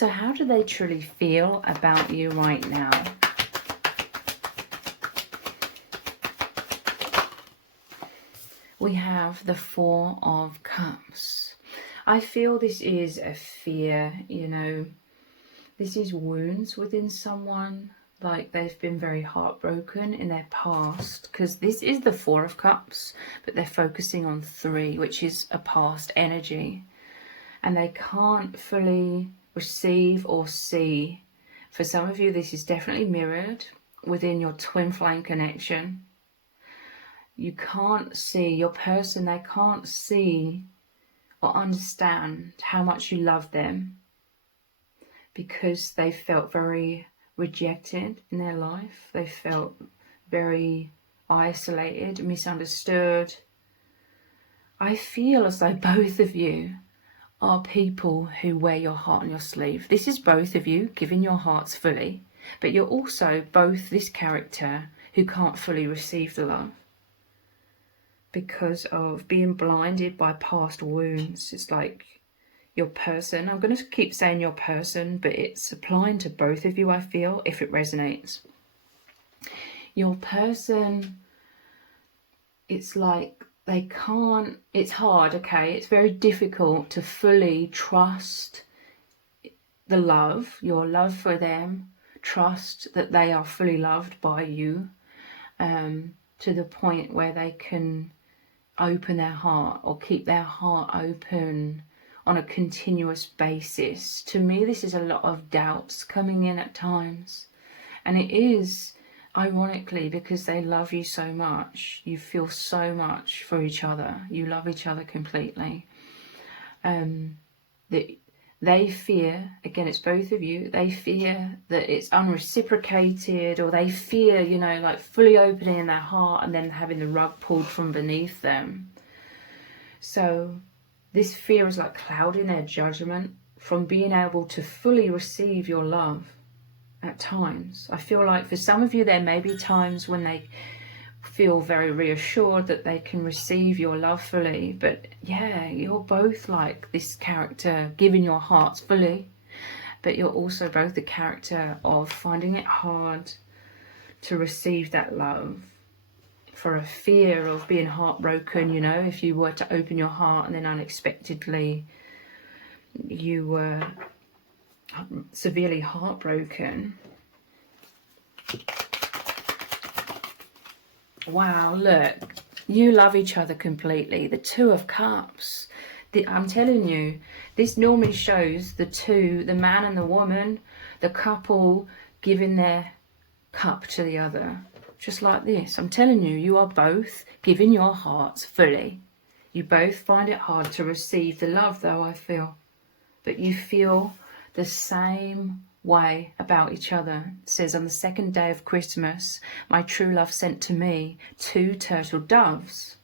So how do they truly feel about you right now? We have the Four of Cups. I feel this is a fear, you know. This is wounds within someone. Like they've been very heartbroken in their past. Because this is the Four of Cups. But they're focusing on 3, which is a past energy. And they can't fully receive or see. For some of you, this is definitely mirrored within your twin flame connection. You can't see your person, they can't see or understand how much you love them because they felt very rejected in their life. They felt very isolated, misunderstood. I feel as though both of you are people who wear your heart on your sleeve. This is both of you giving your hearts fully, but you're also both this character who can't fully receive the love because of being blinded by past wounds. It's like your person, I'm going to keep saying your person, but it's applying to both of you, I feel, if it resonates. Your person, it's like they can't, it's hard, okay? It's very difficult to fully trust the love, your love for them, trust that they are fully loved by you, to the point where they can open their heart or keep their heart open on a continuous basis. To me, this is a lot of doubts coming in at times. And it is, ironically, because they love you so much. You feel so much for each other. You love each other completely. That they fear, again, it's both of you, they fear that it's unreciprocated, or they fear, you know, like fully opening their heart and then having the rug pulled from beneath them. So this fear is like clouding their judgment from being able to fully receive your love at times. I feel like for some of you, there may be times when they feel very reassured that they can receive your love fully, but yeah, you're both like this character giving your hearts fully, but you're also both the character of finding it hard to receive that love for a fear of being heartbroken. You know, if you were to open your heart and then unexpectedly you were severely heartbroken. Wow, look, you love each other completely. The Two of Cups. I'm telling you, this normally shows the two, the man and the woman, the couple giving their cup to the other. Just like this. I'm telling you, you are both giving your hearts fully. You both find it hard to receive the love, though, I feel. But you feel the same way about each other. It says, on the second day of Christmas, my true love sent to me 2 turtle doves,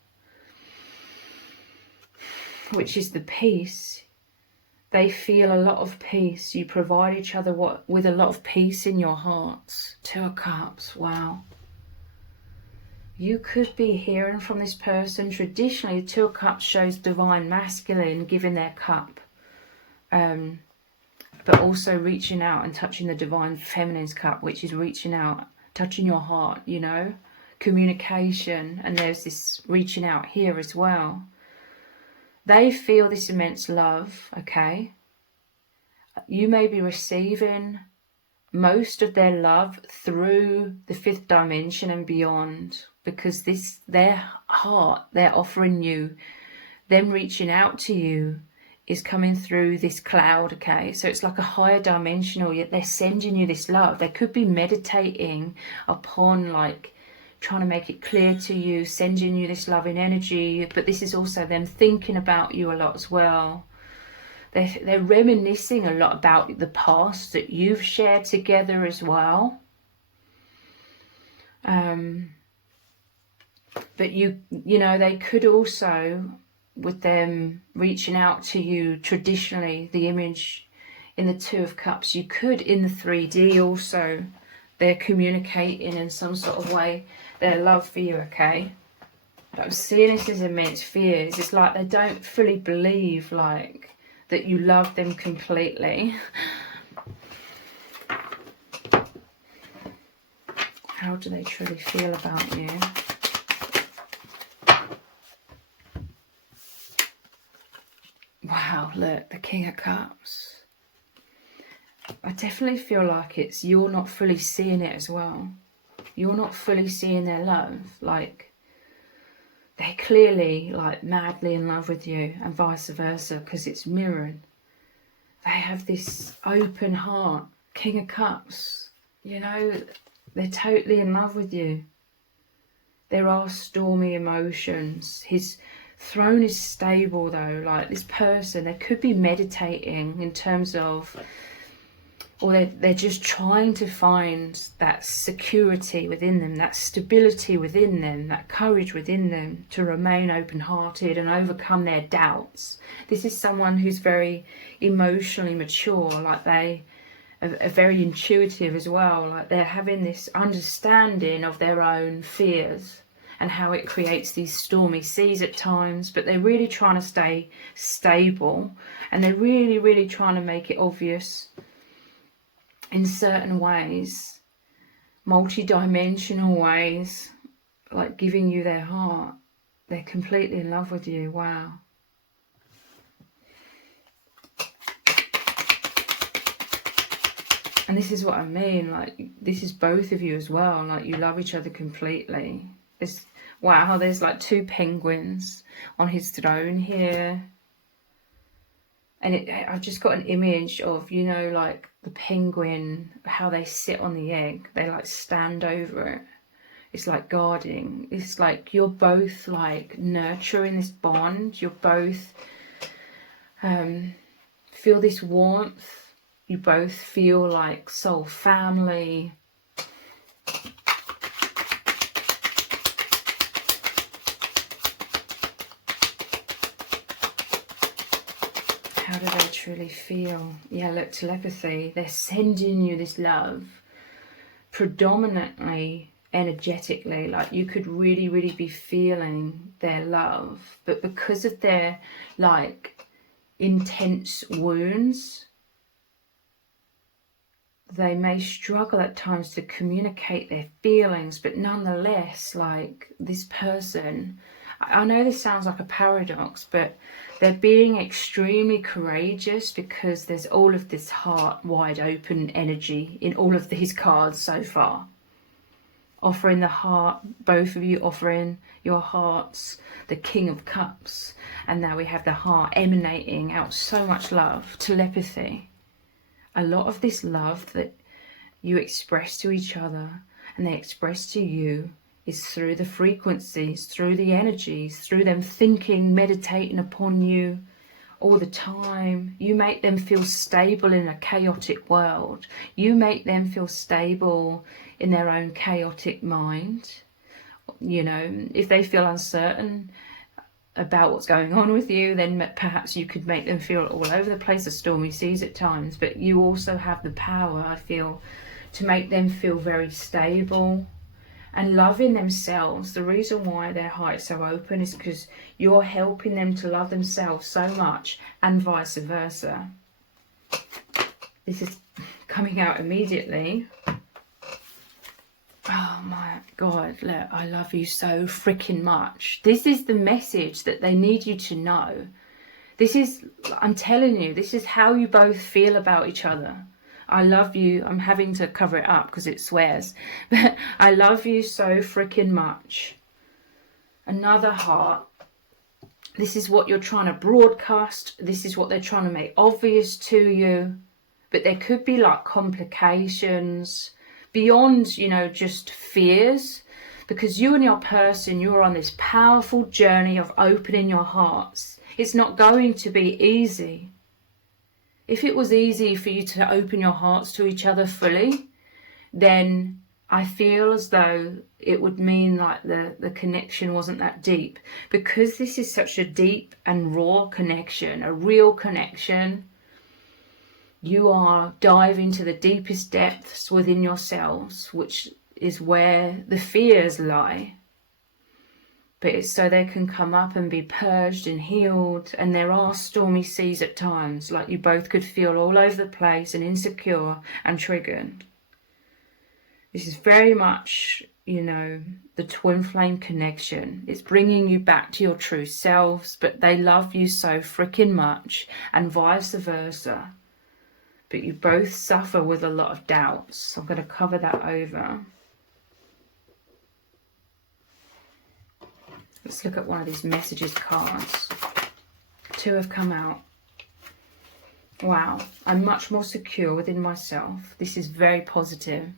which is the peace. They feel a lot of peace. You provide each other with a lot of peace in your hearts. 2 of Cups. Wow. You could be hearing from this person. Traditionally, 2 of Cups shows divine masculine giving their cup, but also reaching out and touching the divine feminine's cup, which is reaching out, touching your heart, you know, communication. And there's this reaching out here as well. They feel this immense love, okay? You may be receiving most of their love through the 5th dimension and beyond, because this, their heart, they're offering you, them reaching out to you, is coming through this cloud, okay? So it's like a higher dimensional, yet they're sending you this love. They could be meditating upon, like, trying to make it clear to you, sending you this loving energy, but this is also them thinking about you a lot as well. They're reminiscing a lot about the past that you've shared together as well. But you know, they could also, with them reaching out to you, traditionally, the image in the 2 of Cups, you could, in the 3D also, they're communicating in some sort of way their love for you, okay? But I'm seeing this as immense fears. It's like they don't fully believe, like, that you love them completely. How do they truly feel about you? Wow, look, the King of Cups. I definitely feel like it's you're not fully seeing it as well. You're not fully seeing their love. Like, they're clearly like madly in love with you, and vice versa, because it's mirrored. They have this open heart. King of Cups, you know, they're totally in love with you. There are stormy emotions. His throne is stable though. Like, this person, they could be meditating in terms of, or they're just trying to find that security within them, that stability within them, that courage within them to remain open-hearted and overcome their doubts. This is someone who's very emotionally mature, like they are very intuitive as well, like they're having this understanding of their own fears and how it creates these stormy seas at times, but they're really trying to stay stable, and they're really trying to make it obvious in certain ways, multi-dimensional ways, like giving you their heart. They're completely in love with you. Wow. And this is what I mean, like, this is both of you as well, like, you love each other completely. Wow, there's like 2 penguins on his throne here. And I've just got an image of, you know, like the penguin, how they sit on the egg. They like stand over it. It's like guarding. It's like you're both like nurturing this bond. You're both feel this warmth. You both feel like soul family. How do they truly feel? Yeah, look, telepathy. They're sending you this love predominantly energetically. Like, you could really be feeling their love. But because of their, like, intense wounds, they may struggle at times to communicate their feelings, but nonetheless, like, this person, I know this sounds like a paradox, but they're being extremely courageous because there's all of this heart wide open energy in all of these cards so far. Offering the heart, both of you offering your hearts, the King of Cups, and now we have the heart emanating out so much love, telepathy. A lot of this love that you express to each other and they express to you is through the frequencies, through the energies, through them thinking, meditating upon you all the time. You make them feel stable in a chaotic world. You make them feel stable in their own chaotic mind. You know, if they feel uncertain about what's going on with you, then perhaps you could make them feel all over the place, the stormy seas at times. But you also have the power, I feel, to make them feel very stable and loving themselves. The reason why their heart is so open is because you're helping them to love themselves so much, and vice versa. This is coming out immediately. Oh my God, look, I love you so freaking much. This is the message that they need you to know. This is, I'm telling you, this is how you both feel about each other. I love you. I'm having to cover it up because it swears. But I love you so freaking much. Another heart. This is what you're trying to broadcast. This is what they're trying to make obvious to you. But there could be like complications beyond, you know, just fears, because you and your person, you're on this powerful journey of opening your hearts. It's not going to be easy. If it was easy for you to open your hearts to each other fully, then I feel as though it would mean like the connection wasn't that deep. Because this is such a deep and raw connection, a real connection, you are diving to the deepest depths within yourselves, which is where the fears lie. But it's so they can come up and be purged and healed. And there are stormy seas at times, like you both could feel all over the place and insecure and triggered. This is very much, you know, the twin flame connection. It's bringing you back to your true selves, but they love you so freaking much, and vice versa. But you both suffer with a lot of doubts. I'm going to cover that over. Let's look at one of these messages cards. 2 have come out. Wow, I'm much more secure within myself. This is very positive.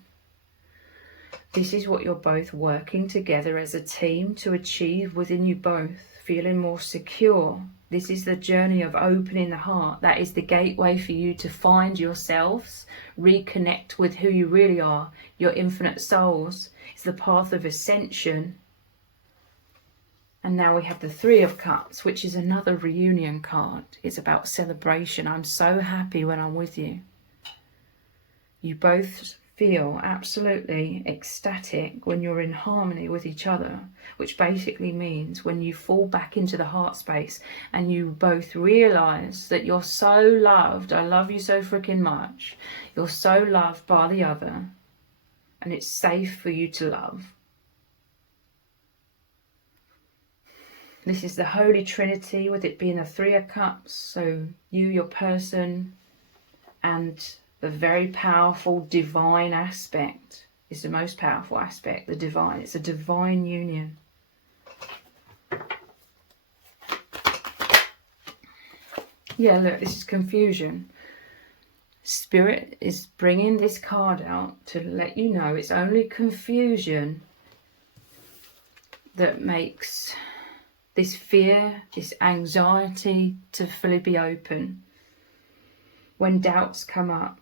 This is what you're both working together as a team to achieve within you both. Feeling more secure. This is the journey of opening the heart. That is the gateway for you to find yourselves, reconnect with who you really are, your infinite souls. It's the path of ascension. And now we have the 3 of Cups, which is another reunion card. It's about celebration. I'm so happy when I'm with you. You both feel absolutely ecstatic when you're in harmony with each other, which basically means when you fall back into the heart space and you both realize that you're so loved. I love you so freaking much. You're so loved by the other, and it's safe for you to love. This is the Holy Trinity, with it being the 3 of Cups. So you, your person, and the very powerful divine aspect is the most powerful aspect, the divine. It's a divine union. Yeah, look, this is confusion. Spirit is bringing this card out to let you know it's only confusion that makes this fear, this anxiety to fully be open. When doubts come up,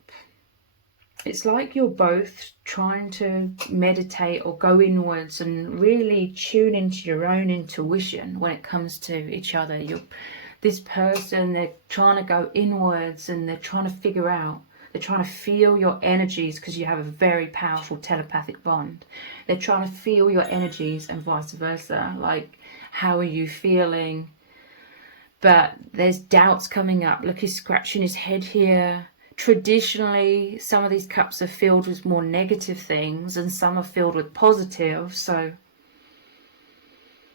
it's like you're both trying to meditate or go inwards and really tune into your own intuition when it comes to each other. This person, they're trying to go inwards and they're trying to figure out, they're trying to feel your energies, because you have a very powerful telepathic bond. They're trying to feel your energies and vice versa, like, how are you feeling? But there's doubts coming up. Look, he's scratching his head here. Traditionally, some of these cups are filled with more negative things and some are filled with positive. So,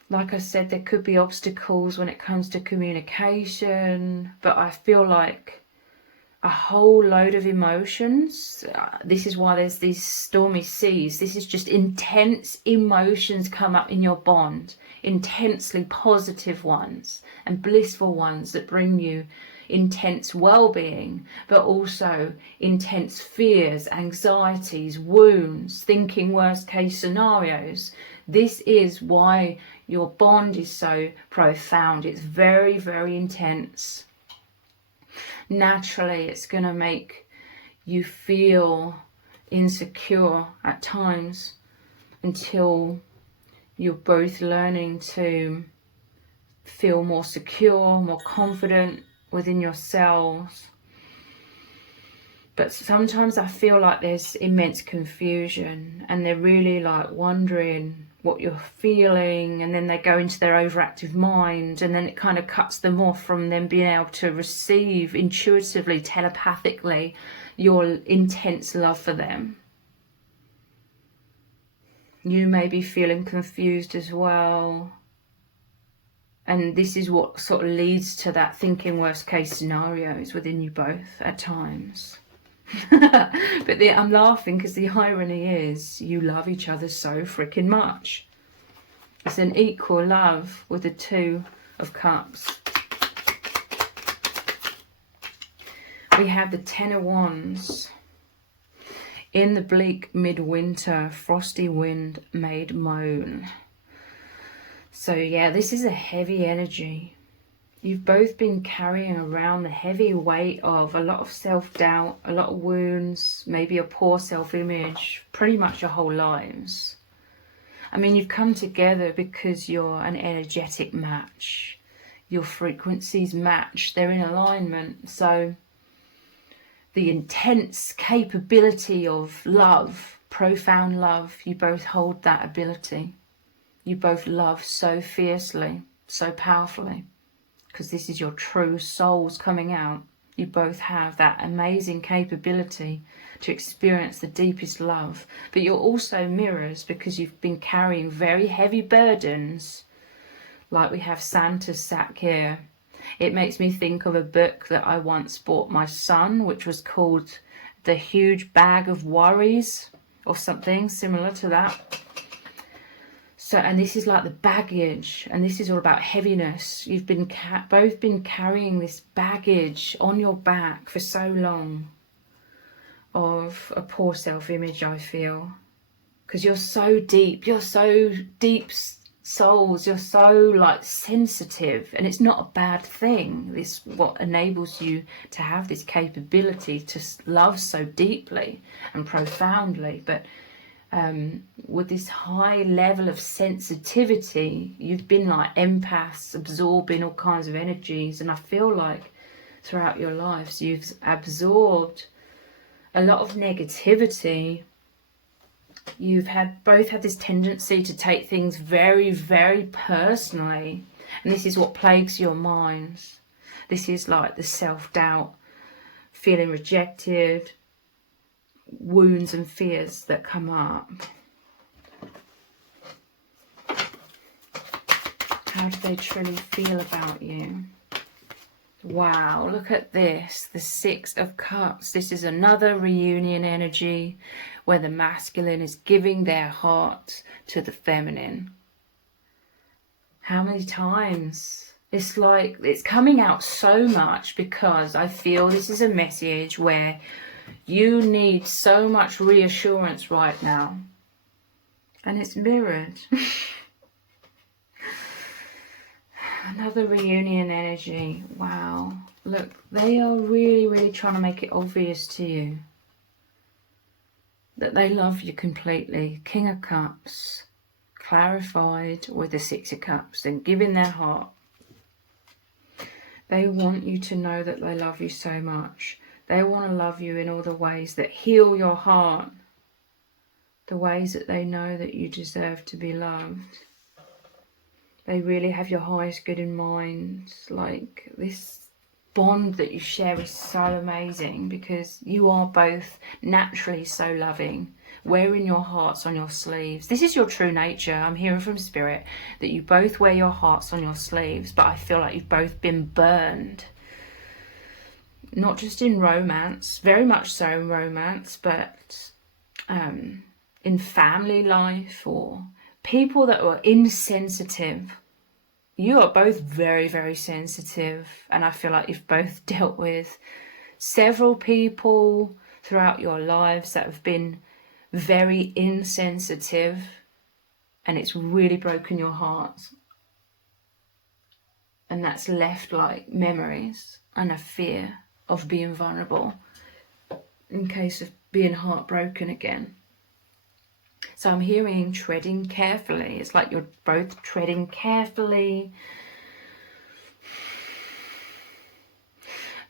like I said, there could be obstacles when it comes to communication. But I feel like a whole load of emotions. This is why there's these stormy seas. This is just intense emotions come up in your bond. Intensely positive ones and blissful ones that bring you intense well-being, but also intense fears, anxieties, wounds, thinking worst case scenarios. This is why your bond is so profound. It's very, very intense. Naturally, it's going to make you feel insecure at times until you're both learning to feel more secure, more confident within yourselves. But sometimes I feel like there's immense confusion and they're really like wondering what you're feeling, and then they go into their overactive mind, and then it kind of cuts them off from them being able to receive intuitively, telepathically, your intense love for them. You may be feeling confused as well. And this is what sort of leads to that thinking worst case scenarios within you both at times. But I'm laughing because the irony is you love each other so freaking much. It's an equal love with the 2 of Cups. We have the 10 of Wands. In the bleak midwinter, frosty wind made moan. So yeah, this is a heavy energy. You've both been carrying around the heavy weight of a lot of self-doubt, a lot of wounds, maybe a poor self-image, pretty much your whole lives. I mean, you've come together because you're an energetic match. Your frequencies match, they're in alignment. So the intense capability of love, profound love, you both hold that ability. You both love so fiercely, so powerfully, because this is your true souls coming out. You both have that amazing capability to experience the deepest love. But you're also mirrors, because you've been carrying very heavy burdens. Like we have Santa's sack here. It makes me think of a book that I once bought my son, which was called The Huge Bag of Worries, or something similar to that. So, and this is like the baggage, and this is all about heaviness. You've been both been carrying this baggage on your back for so long of a poor self-image, I feel. Because you're so deep souls, you're so like sensitive, and it's not a bad thing. This what enables you to have this capability to love so deeply and profoundly. But with this high level of sensitivity, you've been like empaths, absorbing all kinds of energies, and I feel like throughout your lives you've absorbed a lot of negativity. You've both had this tendency to take things very, very personally, and this is what plagues your minds. This is like the self-doubt, feeling rejected, wounds and fears that come up. How do they truly feel about you? Wow, look at this, the Six of Cups. This is another reunion energy where the masculine is giving their heart to the feminine. How many times? It's like it's coming out so much, because I feel this is a message where you need so much reassurance right now. And it's mirrored. Another reunion energy. Wow. Look, they are really, really trying to make it obvious to you that they love you completely. King of Cups, clarified with the Six of Cups, and giving their heart. They want you to know that they love you so much. They want to love you in all the ways that heal your heart. The ways that they know that you deserve to be loved. They really have your highest good in mind. Like, this bond that you share is so amazing, because you are both naturally so loving, wearing your hearts on your sleeves. This is your true nature. I'm hearing from Spirit that you both wear your hearts on your sleeves, but I feel like you've both been burned. Not just in romance, very much so in romance, but in family life, or people that were insensitive. You are both very, very sensitive, and I feel like you've both dealt with several people throughout your lives that have been very insensitive, and it's really broken your heart. And that's left like memories and a fear of being vulnerable in case of being heartbroken again. So I'm hearing treading carefully. It's like you're both treading carefully.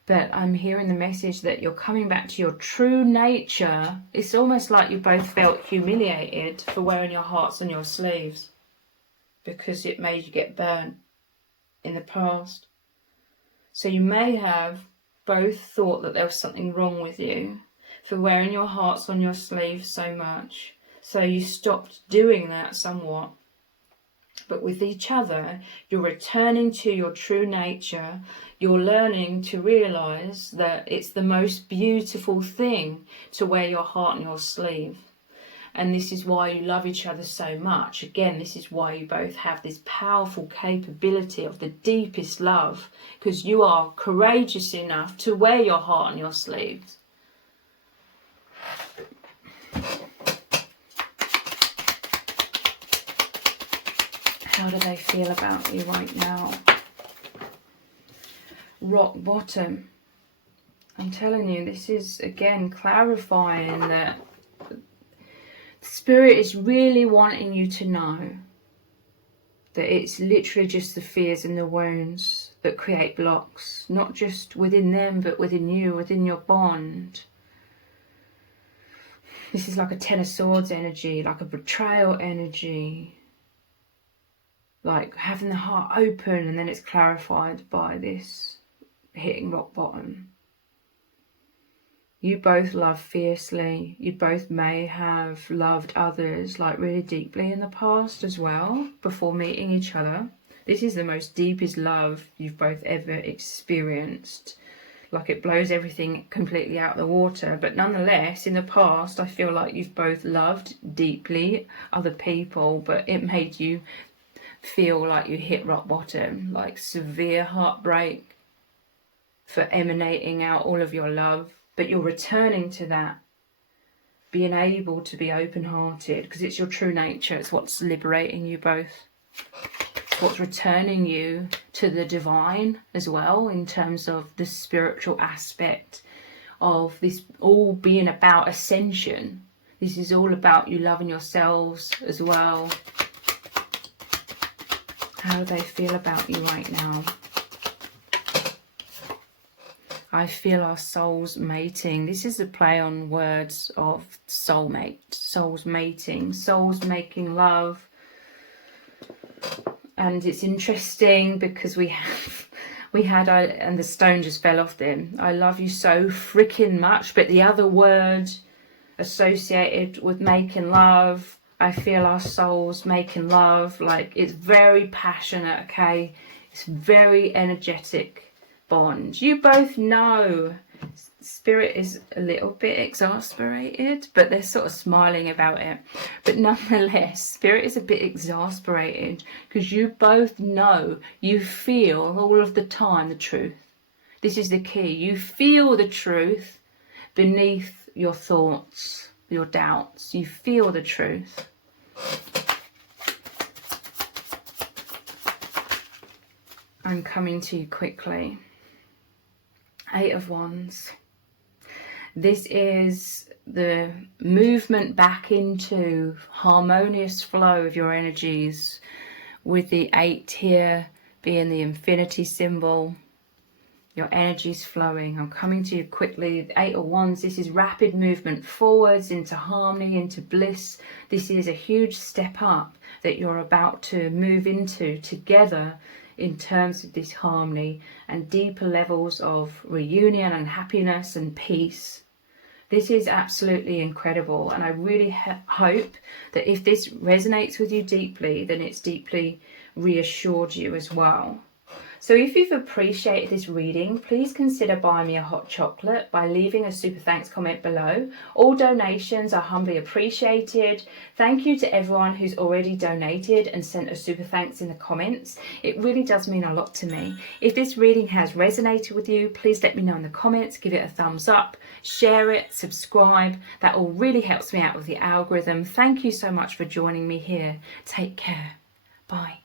But I'm hearing the message that you're coming back to your true nature. It's almost like you both felt humiliated for wearing your hearts on your sleeves, because it made you get burnt in the past. So you may have both thought that there was something wrong with you for wearing your hearts on your sleeves so much. So you stopped doing that somewhat. But with each other, you're returning to your true nature. You're learning to realise that it's the most beautiful thing to wear your heart on your sleeve. And this is why you love each other so much. Again, this is why you both have this powerful capability of the deepest love, because you are courageous enough to wear your heart on your sleeves. How do they feel about you right now? Rock bottom. I'm telling you, this is again clarifying that Spirit is really wanting you to know that it's literally just the fears and the wounds that create blocks, not just within them, but within you, within your bond. This is like a Ten of Swords energy, like a betrayal energy, like having the heart open, and then it's clarified by this hitting rock bottom. You both love fiercely. You both may have loved others like really deeply in the past as well, before meeting each other. This is the most deepest love you've both ever experienced. Like, it blows everything completely out of the water. But nonetheless, in the past, I feel like you've both loved deeply other people, but it made you feel like you hit rock bottom, like severe heartbreak for emanating out all of your love. But you're returning to that, being able to be open-hearted, because it's your true nature. It's what's liberating you both. It's what's returning you to the divine as well, in terms of the spiritual aspect of this all being about ascension. This is all about you loving yourselves as well. How do they feel about you right now? I feel our souls mating. This is a play on words of soulmate, souls mating, souls making love. And it's interesting because and the stone just fell off then. I love you so freaking much, but the other word associated with making love, I feel our souls making love. Like, it's very passionate, okay? It's very energetic bond. You both know Spirit is a little bit exasperated, but they're sort of smiling about it. But nonetheless, Spirit is a bit exasperated because you both know, you feel all of the time the truth. This is the key. You feel the truth beneath your thoughts, your doubts. You feel the truth. I'm coming to you quickly. 8 of Wands. This is the movement back into harmonious flow of your energies, with the 8 here being the infinity symbol. Your energies flowing. I'm coming to you quickly. 8 of Wands, this is rapid movement forwards into harmony, into bliss. This is a huge step up that you're about to move into together, in terms of this harmony and deeper levels of reunion and happiness and peace. This is absolutely incredible, and I really hope that if this resonates with you deeply, then it's deeply reassured you as well. So if you've appreciated this reading, please consider buying me a hot chocolate by leaving a super thanks comment below. All donations are humbly appreciated. Thank you to everyone who's already donated and sent a super thanks in the comments. It really does mean a lot to me. If this reading has resonated with you, please let me know in the comments, give it a thumbs up, share it, subscribe. That all really helps me out with the algorithm. Thank you so much for joining me here. Take care. Bye.